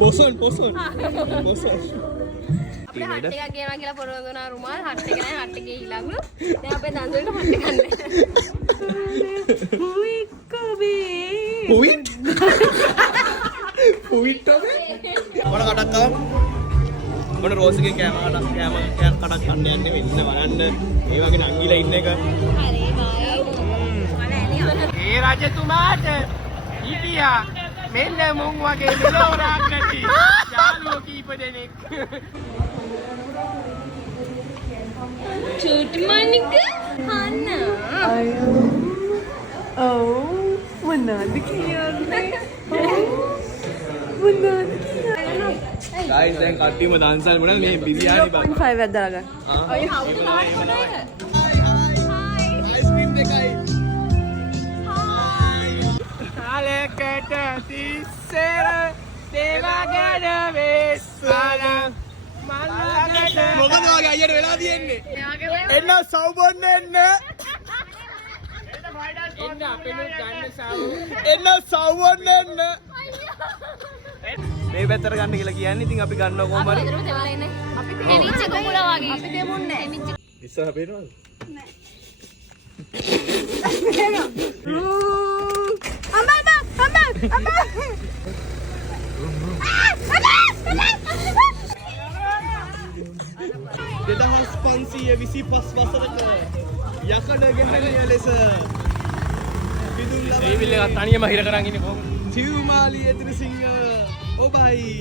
පොසොන් අපේ හට් එකක් ගේනවා කියලා පොරොන්දු වුණා රුමාල් හට් එක නෑ හට් එකේ ඊළඟු දැන් අපේ දන්දුවලට හට් එකක් නෑ පුවිට් මොන කටක් ආව මොන රෝසිගේ කෑම කටක් කන්න යන්නේ ඉන්න බලන්න ඒ වගේ නංගිලා ඉන්න එක හරි බයි ඒ රජතුමාට හිටියා මෙන්න මුන් වගේ මෙලොවරක් නැති යාළුවෝ කීප දෙනෙක් චූටි මණික හන්න මොනවද කියන්නේ ගයිස් දැන් කට්ටියම දන්සල් මොනවද මේ බිරියානි බා 5 එකක් දාගන්න. ඔය හවුද නාන්න කොටේ අයිස්ක්‍රීම් දෙකයි කාලයකට තිස්සර දේවගන වෙස්සාන මල්ලකට මොකද වගේ අයියට වෙලා තියෙන්නේ එන්න සවුබොන්න එන්න එන්න අපෙනුත් ගන්න සව් එන්න සවුබොන්න එන්න මේ පැත්තට ගන්න කියලා කියන්නේ ඉතින් අපි ගන්නවා කොහොම හරි අපි දෙමළ ඉන්නේ අපි දෙමිච්ච කුකුලා වගේ අපි දෙමුන්නේ දෙමිච්ච ඉස්සරහ පේනවද දෙදහස් 525 වසරක යකඩ ගැහැණිය ලෙස විදුන් ඒ විල්ල එක තනියම හිර කරන් ඉන්නේ කොහොමද තිව්මාලී එදිරිසිංහ ඔබයි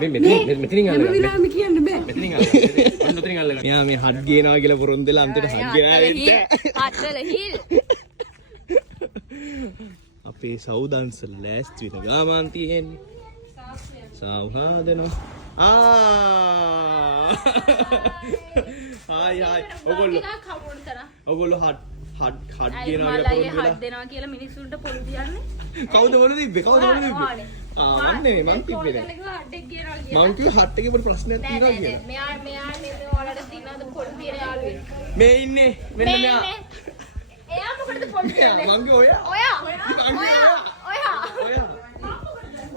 මෙතනින් හැම වෙලාවෙම කියන්න බෑ. මෙතනින් අල්ලගන්න මෙයා මේ හඩ් ගේනවා කියලා පොරොන්දු වෙලා අන්තිමට හඩ් ගෙනාවේ නැහැ හත්වල හිල් අපේ සෞදන්සල ලෑස්ති වෙන ගාමාන් තියෙන්නේ සෞහාදනවා හායි ඔගොල්ලෝ හඩ් ගේනවා කියලා පොරොන්දු වෙලා දෙනවා කියලා මිනිස්සුන්ට පොළු තියන්නේ කවුද වල තිබ්බේ මං නෙමෙයි මං තිබ්බේ නෑ හට්ටෙක් ගේනවා මං කිව්වේ හට් එකේ පොඩි ප්‍රශ්නයක් තියෙනවා කියලා මෙයා ඔයාලට තියනවාද පොළු තියන යාළුවෙක් මේ ඉන්නේ මෙන්න මෙයා එයා මොකටද පොළු තියන්නේ මං කිව්වේ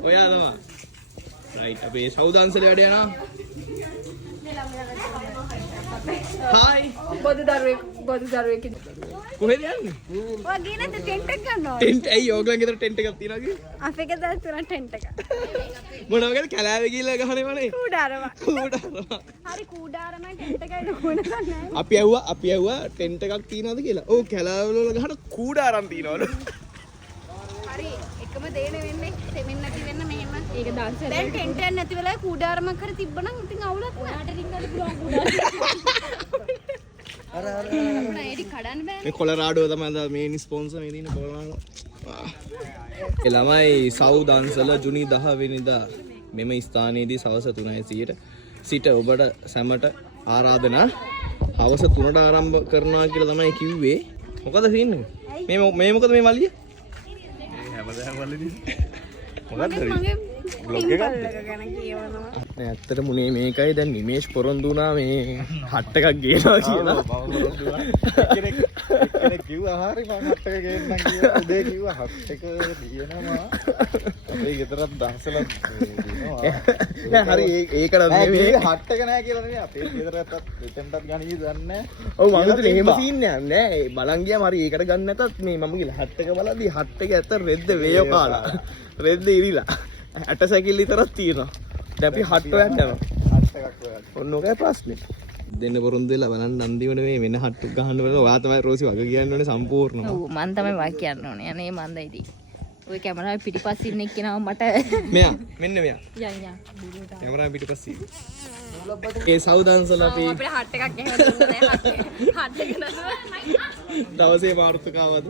ඔයා තමයි රයිට් අපේ සෞදාංශලේ වැඩ යනවා හායි බොදු දරුවෙක් කොහෙද යන්නේ ඔය ගේනද ටෙන්ට් එක ගන්නවා. ටෙන්ට් ඇයි ඕගලන් ගෙදර ටෙන්ට් එකක් තියනවා කිව්වේ අපේ ගෙදර තියෙන ටෙන්ට් එක. මොනවා වගේද කැලෑවේ ගිහලා ගහනේ වනේ කූඩාරම. කූඩාරම හරි කූඩාරමයි ටෙන්ට් එකයි දුවන නැහැ. අපි ඇහුවා ටෙන්ට් එකක් තියනවද කියලා ඔව් කැලෑවල ගහන කූඩාරම් තියනවලු හරි එකම දේ නෙවෙන්නේ දෙමින් නැති වෙන්න මෙහෙම. ඒක දාන්සර්. දැන් ටෙන්ට් එක නැති වෙලාවේ කූඩාරමක් හරි තිබ්බනම් ඉතින් අවුලක් නෑ. ඔයාට රින්ගන්න පුළුවන් කූඩාරම. අපුණා ඒටි කඩන්න බෑ. මේ කොලරාඩෝ තමයි අද මේන් ස්පොන්සර් මේ දින කොලරාඩෝ ඒ ළමයි සෞදන්සල ජුනි 10 වෙනිදා මෙම ස්ථානයේදී සවස් 3:00 සිට ඔබට සැමට ආරාධනා හවස 3ට ආරම්භ කරනවා කියලා තමයි කිව්වේ මොකද තියෙන්නේ මේ මොකද මේ වලිය හැමදාම වලිය මොකක්ද බ්ලොග් එකක් ගැන කියවනවා. ඇත්තට මුනේ මේකයි දැන් නිමේෂ් පොරොන්දු වුණා මේ හට් එකක් ගේනවා කියලා. කෙනෙක් කිව්වා හරි මම හට් එක ගේන්නම් කියලා උදේ කිව්වා හට් එක දිනනවා. අපේ ගෙදරත් දහසලක් දිනනවා. නෑ හරි ඒකට මේ හට් එක නෑ කියලා නෙවෙයි අපේ ගෙදරත් එතනටත් ගණී දන්නේ. ඔව් මම හිතුවේ එහෙම සීන් නෑ බලන් ගියාම හරි ඒකට ගන්න නැතත් මේ මම ගිහලා හට් එක බලද්දි හට් එක ඇත්ත රෙද්ද වේයෝ කාලා. රෙද්ද ඉරිලා. ඇට සැකිලි විතරක් තියෙනවා. දැන් අපි හට් හොයන්න යනවා. හට් එකක් හොයන්න. ඔන්න ඔකයි ප්‍රශ්නේ. දෙන්න පොරොන්දු වෙලා බලන්න අන්තිමට මේ වෙන හට් ගහන්න බලලා ඔයා තමයි රෝසි වග කියන්න ඕනේ සම්පූර්ණම. ඔව් මන් තමයි වා කියන්න ඕනේ. අනේ මන්දයි ඉතින්. ඔය කැමරාවේ පිටිපස්සේ ඉන්න එක්කෙනාව මට මෙයා මෙන්න මෙයා. යන්. කැමරාව පිටිපස්සේ. ඒ සෞදන්සල අපි අපිට හට් එකක් එහෙම දුන්නේ නැහැ හට් එක නේද? දවසේ මාර්ථකාවද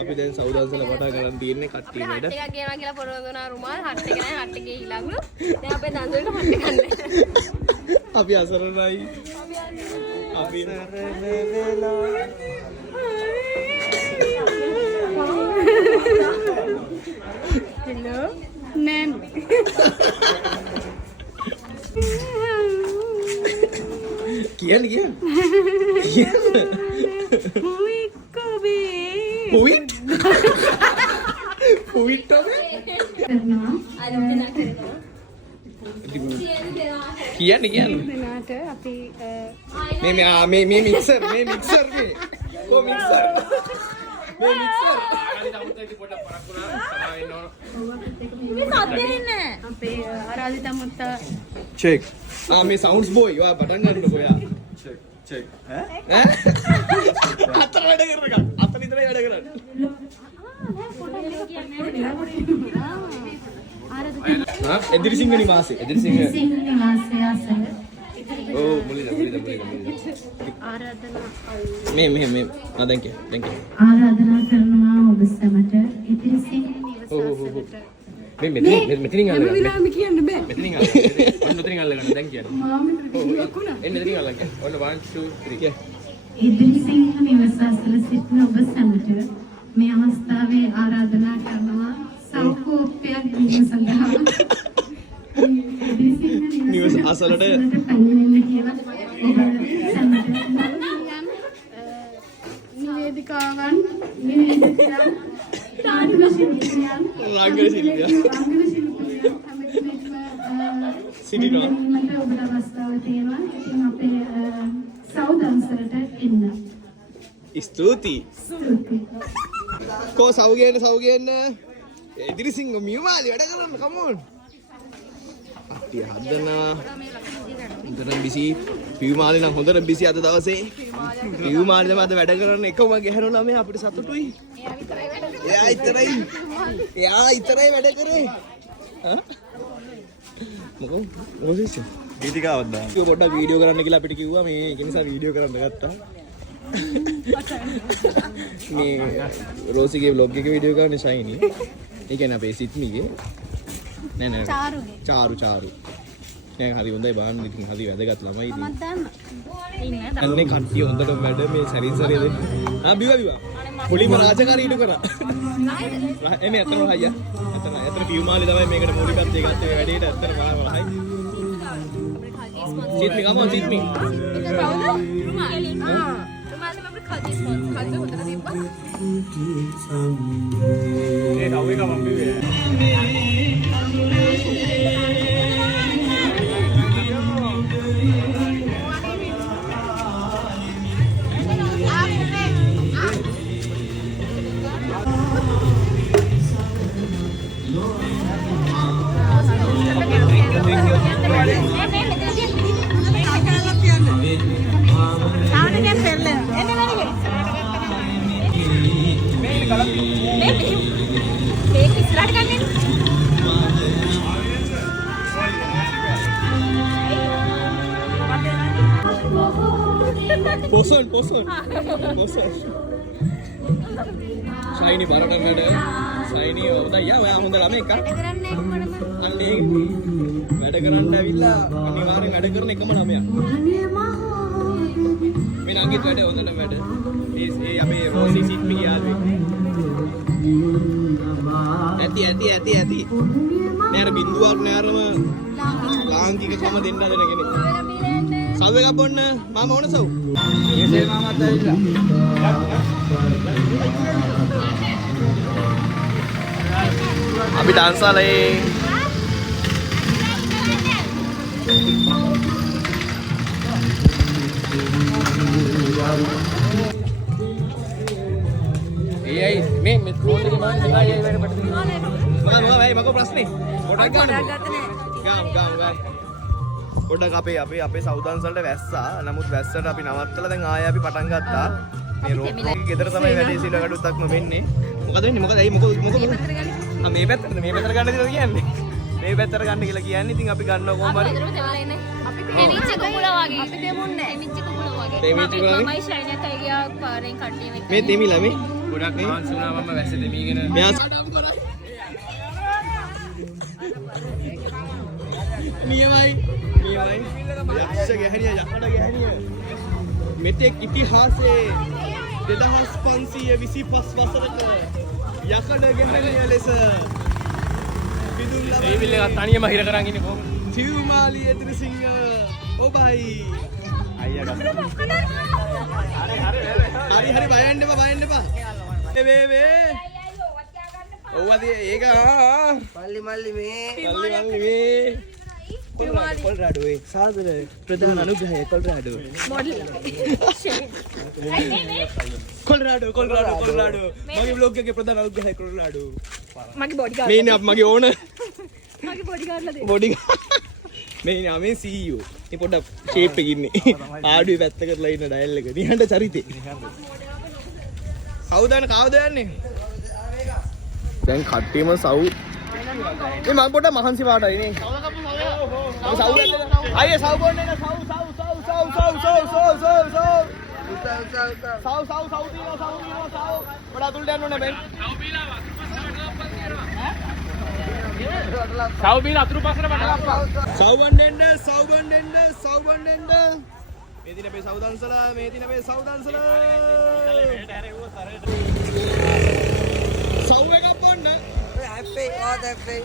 අපි දැන් සෞදන්සල පටන් ගන්න තියෙන්නේ කට්ටිය හට් නේද? එකක් ගේනවා කියලා පොරොන්දු වුණා රුමාල් හට් එක නෑ හට් එකේ ඊළඟු දැන් අපේ දන්දුවලට හට් එකක් නෑ අපි අසරණයි. අපි හෙලෝ නෑන්. කියන්නේ Hui පුවිට් පුවිට් ඔබේ කියන්නේ දෙනාට අපි මේ මික්සර් මේ කො මික්සර් මේ මික්සර් අපේ ආරාධිත මුත්තා චෙක් මේ සවුන්ඩ්ස් බෝයි ඔයා පටන් ගන්නකො යා චෙක් අතර වැඩ කරන අත විතරයි වැඩ කරන්නේ එදිරිසිංහ නිවාසේ එදිරිසිංහ නිවාසය අසල ඕ මුලින්ද ආරාධනා මේ දැන් කිය ආරාධනා කරනවා ඔබ සැමට ඉතිරිසිංහ නිවාසයට මේ මෙතනින් අල්ලගන්න විරාම කියන්න බෑ මෙතනින් අල්ලගන්න ඔන්න මෙතනින් අල්ලගන්න දැන් කියන්න එන්න මෙතනින් අල්ලගන්න ඔන්න 1 2 3 ඉදිරිසිංහ නිවස අසල සිටින ඔබ සැමට මේ අවස්ථාවේ ආරාධනා කරනවා සෞඛෝප්‍යයක් දීම සඳහා නිවස අසලට පැමිණෙන්න කියලා ඔබ සැමට නිවේදිකාවන් රාජ්‍ය ශිල්පියන් සිටිනවා මට ඔබට අවස්ථාව තියෙනවා ඉතින් අපේ සෞදන්සලට එන්න ස්තුතියි කෝ සවගන්න ඉදිරිසිංහ මියවාලි වැඩ කරන්න කමෝන් අට්ටිය හදනවා හොඳට බිසි පියුමාලි නම් හොඳට බිසි අද දවසේ පියුමාලිම අද වැඩ කරන්න එකම ගැහණු ළමයා අපිට සතුටුයි එයා ඉතරයි වැඩ කරේ මොකෝ මොකද ගීතිකාවක් දාන්න පොඩ්ඩක් වීඩියෝ කරන්න කියලා අපිට කිව්වා මේ ඒක නිසා වීඩියෝ කරන්න ගත්තා මේ රෝසිගේ vlog එකේ වීඩියෝ කරන්නේ ෂයිනි ඒ කියන්නේ අපේ සිත්මිගේ නෑ චාරු දැන් හරි හොඳයි බලන්න ඉතින් හරි වැදගත් ළමයි ඉතින් අන්නේ කට්ටිය හොඳට වැඩ මේ සැරින් සැරේ දෙන්න බිවා පොලිම රාජකාරී ඉටු කරා එමේ අතන හයියා අතන පියුමාලි තමයි මේකට මූලිකත්වය ගත්තේ වැඩේට අතන බලහයි සිත්මි කමෝ සිත්මි Poson. Shiny barakan ada. Shiny udah ya hොඳ ළමෙක් අන්නේ වැඩ කරන්න ඇවිල්ලා අනිවාර්යෙන් වැඩ කරන එකම ළමයා. මේ නංගිත් වැඩ හොඳට වැඩ. ඒ අපේ රෝසි සිත්මි යාළුවෙක්. ඇති. මේ අර බින්දුවක් නෑරම ලාංකිකකම දෙන්න හදන කෙනෙක්. සව් එකක් බොන්න මාම ඕන සව්. මේ මාමත් ඇවිල්ලා. අපි ඩාන්සාලේ ඒයි මේ ෆෝන් එකේ මාත් එකයි වැඩ පටද මම ප්‍රශ්නේ පොඩක් ගන්න ගාම් පොඩක් අපේ සෞදන්සල්ට වැස්සා නමුත් වැස්සට අපි නවත්තලා දැන් ආයෙ අපි පටන් ගත්තා මේ රෝඩ් ගෙදර තමයි වැඩේ සිල කඩුත්තක්ම වෙන්නේ මොකද වෙන්නේ මොකද මේ පැත්තට ගන්න කියලා කියන්නේ මේ පැත්තට ගන්න කියලා කියන්නේ ඉතින් අපි ගන්නවා කොහොම හරි අපි තෙමිච්ච කුකුල වගේ අපි දෙමුන්නේ තෙමිච්ච කුකුල වගේ මමයි ෂයිනත් අයියා පාරෙන් කට්ටිය මේ දෙමිලා මේ ගොඩක් මාන්සි වුණා මම වැස්ස දෙමීගෙන මෙයා නියමයි යක්ෂ ගැහණිය යකඩ ගැහණිය මෙතෙක් ඉතිහාසයේ 2525 වසරක යකඩ ගැහණිය ලෙස විදුල්ලා ඒ විල්ල එකක් තනියම හිර කරන් ඉන්නේ කොහොමද තිව්මාලි එදිරිසිංහ ඔබයි අයියා ගන්න හරි බයන්න එපා ඔව්වද ඒක මල්ලි මේ කොල්රාඩුවේ සාදර ප්‍රධාන අනුග්‍රහය කොල්රාඩුව කොල්රාඩුව මගේ බ්ලොග් එකේ ප්‍රධාන අනුග්‍රහය කොල්රාඩුව මගේ බොඩිගාඩ් මේ ඉන්නේ මගේ ඕන මගේ බොඩිගාඩ්ලා දෙන්න. බොඩිගාඩ් මේ ඉන්නේ මේ CEO මේ පොඩ්ඩක් ෂේප් එකේ ඉන්නේ ආඩුවේ පැත්ත කරලා ඉන්න ඩයල් එක නිහඬ චරිතේ කවුද යන්නේ දැන් කට්ටියම සව් මේ මම පොඩ්ඩක් මහන්සි පාටයි නේ සව් අයියේ සව් බොන්නේ නේ සව් පොඩ්ඩක් අතුල්ට යන්න ඕනේ බෙන් සව් බීල අතුරු පස්සට බඩගප්පා සව් බණ්ඩෙන්ද මේ දින අපේ සව් දන්සලා සව් එකක් බොන්න හැප්පේ හැප්පේ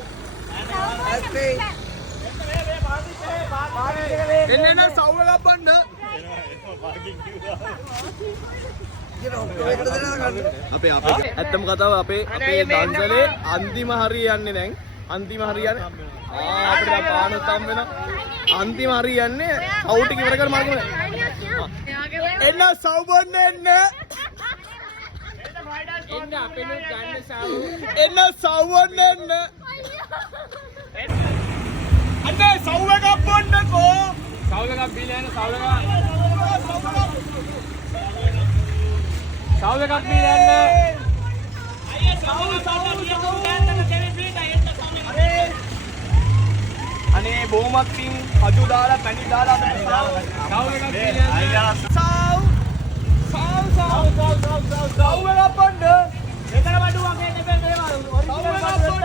එන්න සව් එකක් බොන්න අපේ ඇත්තම කතාව අපේ දන්සලේ අන්තිම හරිය යන්නේ දැන් අපිට පානොත් හම් වෙන අන්තිම හරිය යන්නේ අවුට් එක ඉවර කරලා මාර්ගම එන්න සව් බොන්න එන්න අපේ ගන්න සව් එන්න සව් බොන්න එන්න අනේ සව් එකක් බොන්නකෝ සව් එකක් බීලා යන සව් එකක් බීලා යන්න අනේ බොහොමත් පිං හජු දාලා පැණි දාලා අපිට සව් එකක් බීලා සව් එකක් බොන්න එතන බඩුවක් එන්න බෑ මේවා ඔරිජිනල් බඩුවක්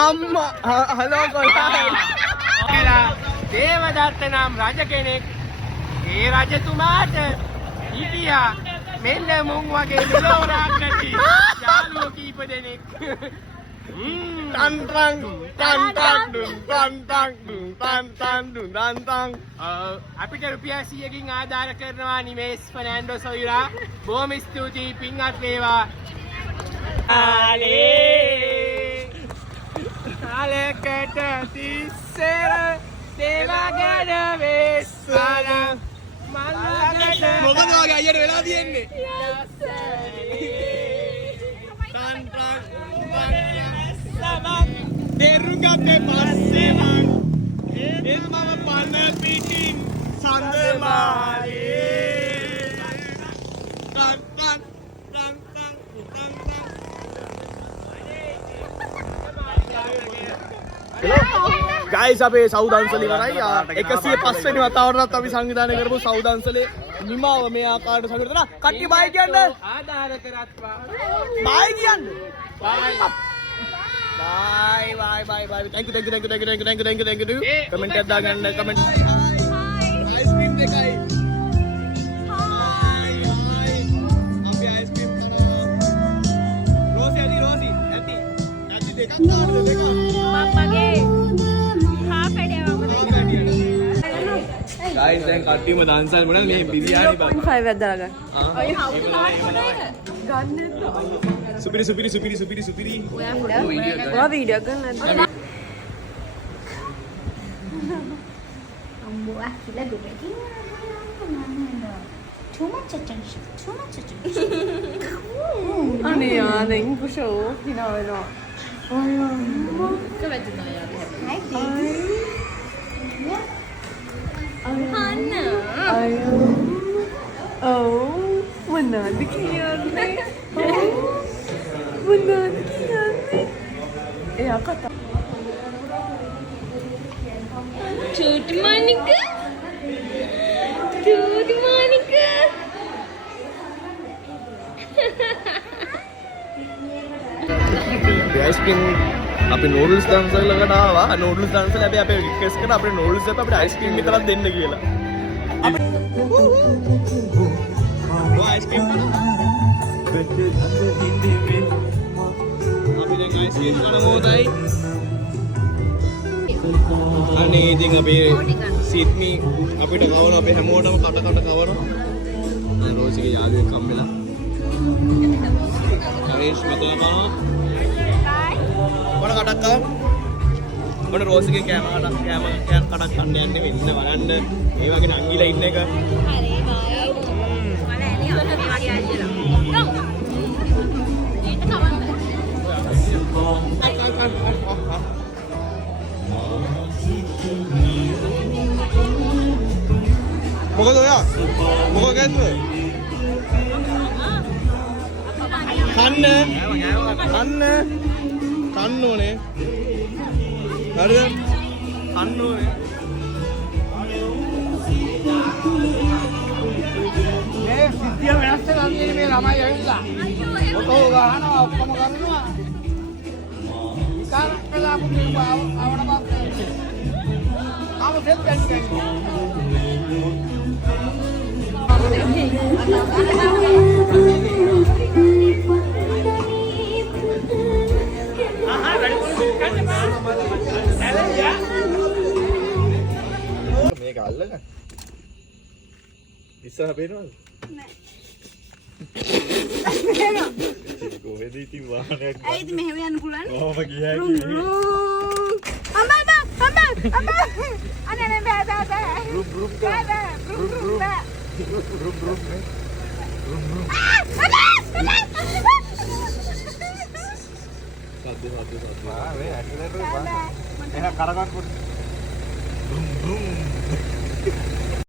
අම්මා හලෝ කොල්ලා දේවදත්ත නම් රජ කෙනෙක් ඒ රජතුමාට හිටියා මෙන්න මුන් වගේ මෙලොවරක් නැති යාළුවෝ කීප දෙනෙක් අපිට රුපියල් 100කින් ආධාර කරනවා නිමේෂ් ෆර්නැන්ඩෝ සොයුරා බොහොම ස්තුතියි පින්වත් වේවා ආලේකට තිස්සර දේවගණ වෙස්සාර මල්ලකට මොකද වගේ අයියට වෙලා තියෙන්නේ දෙරුගත්තේ පස්සේ මං එත් මම පන පිටින් සඳ මාලේ ගයිස් අපේ සෞදන්සල ඉවරයි 105 වෙනි වතාවටත් අපි සංවිධානය කරපු සෞදන්සලේ නිමාව මේ ආකාරයට සංවිධානය කරනවා කට්ටිය බයි කියන්න ආධාර කරත්වා බයි කියන්න බයි bye thank you comment එකක් දාගන්න comment ice cream දෙකයි hi අපි ice cream කනවා රෝසි ඇති දෙකක් දාන්න දෙකක් මම්මගේ half ඇඩියවම guys දැන් කට්ටියම දන්සල් මොනවද මේ බිරියානි බා 5 එකක් දාගන්න. අය half ගන්න සුපිරි ඔයා වීඩියෝ ගන්න නැද්ද? Ambo akila guredi. Too much attention. අනේ ආනෙන් කුෂෝ හිනා වෙනවා. Hi, baby. Oh, මොනවද කියන්නේ? මොනවද කියන්නේ? එයා කතා. චූටි මානික ice cream අපි noodles දන්සලකට ආවා noodles දන්සල හැබැයි අපි රික්වෙස්ට් කරා අපේ noodles එක අපිට ice cream විතරක් දෙන්න කියලා අපි ice cream අපි දැන් ice cream කන මොකටයි අනේ ඉතින් අපි සිඩ්නි අපිට කවන අපේ හැමෝටම කට කවනවා. රෝසිගේ යාළුවෙක් හම්බෙලා. හරීෂ් මෙතන කනවා. මොන කටක් කව? මොන රෝසිගේ කෑම කටක් කන්න යන්නේ මෙන්න බලන්න. ඒ වගේ නංගිලා ඉන්න එක. හරි බයි. මල ඇලි අපේ වගේ ඇල්ලලා. ඒක මොකද ඔයා? මොකද ගැද්දුවේ? කන්න ඕනේ. හරිද? කන්න ඕනේ. මේ සිද්ධිය වෙනස් වෙලා තියෙන මේ ළමයි ඇවිල්ලා. ඔතෝ ගහනවා ඔක්කොම කරනවා. කාරක් වෙලා පුතේ ආවන බාප්පේ. ආව සෙත් ගන්නේ. මේක අල්ලගන්න. ඉස්සරහ පේනවද? නෑ. කොහෙද ඉතින් වාහනයක් ඇයිද මෙහෙම යන්න පුළුවන්? කොහොම ගියා රුම් රුම්. අම්මා. අනේ බෑ. රුම් රුම් බෑ. රුම් රුම් නේ. මේ ඇක්සිලරේටර් බා. එහා කරගන්න පොඩ්ඩක්. රුම් රුම්.